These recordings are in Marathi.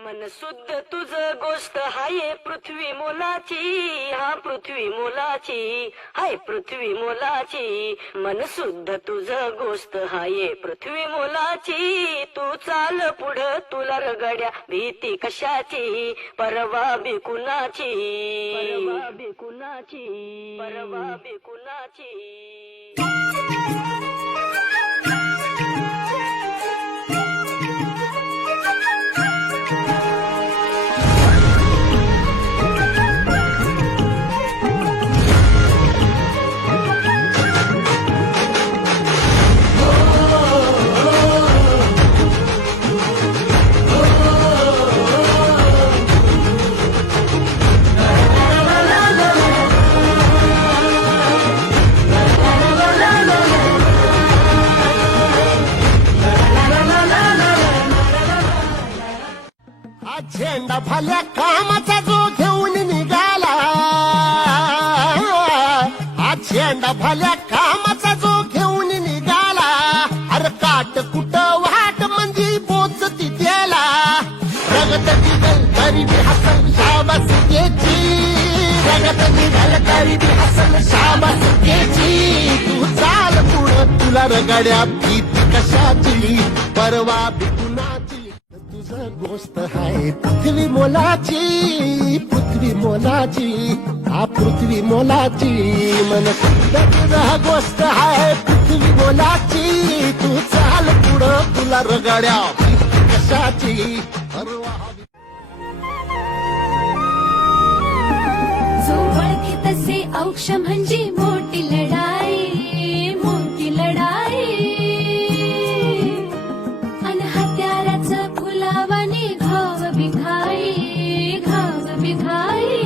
मन शुद्ध तुझ गोष्ट हाय पृथ्वी मोलाची, हा पृथ्वी मोलाची, हाय पृथ्वी मोलाची. मन शुद्ध तुझ गोष्ट हाय पृथ्वी मोलाची. तू चाल पुढं तुला रगड्या भीती कशाची, परवा बी कुणाची, परवा बी कुणाची, परवा बी कुणाची. झेंडा भल्या कामाचा जो घेऊन निघाला, हा झेंडा भल्या कामाचा जो घेऊन निघाला. अरे काट कुट वाट म्हणजे पोचती त्याला, रगत निघल गरिबी हसल शाबास घ्यायची, रगत निघल गरिबी हसल शाबास घ्यायची. तू चाल पुढं तुला रगड्या भीती कशाची, परवा बी कुणाची. तुझं गोष्ट हाय पृथ्वी मोलाची, पृथ्वी मोलाची, हा पृथ्वी मोलाची. मन शुद्ध तुझं गोष्ट हाय पृथ्वी मोलाची. तू चाल पुढं तुला रगड्या भीती कशाची, परवा जो ओळखी तसे औक्ष म्हणजे मोठी लढाई, मोठी लढाई. अन हत्याराचं फुलावाने घाव बिघाई, घाव बिघाई.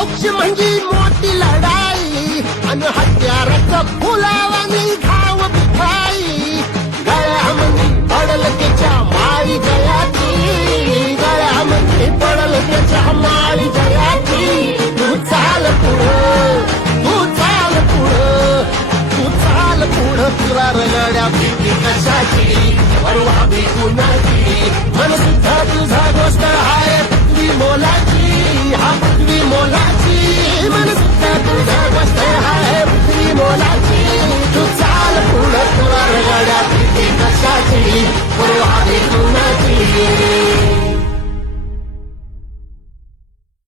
औक्ष म्हणजे मोठी लढाई, अन हत्याराचं फुलावानी घाव बिघाई. गळ्यामध्ये पडल त्याच्या माळी जयाची, गळ्यामध्ये पडल त्याच्या माळी जयाची. तू चाल पुढं, तू चाल पुढं, तू चाल पुढं तुला रगड्या भीती कशाची, परवा बी कुणाची. मन सुद्धा तुझा गोष्ट हाय पृथ्वी मोलाची, हा पृथ्वी मोलाची.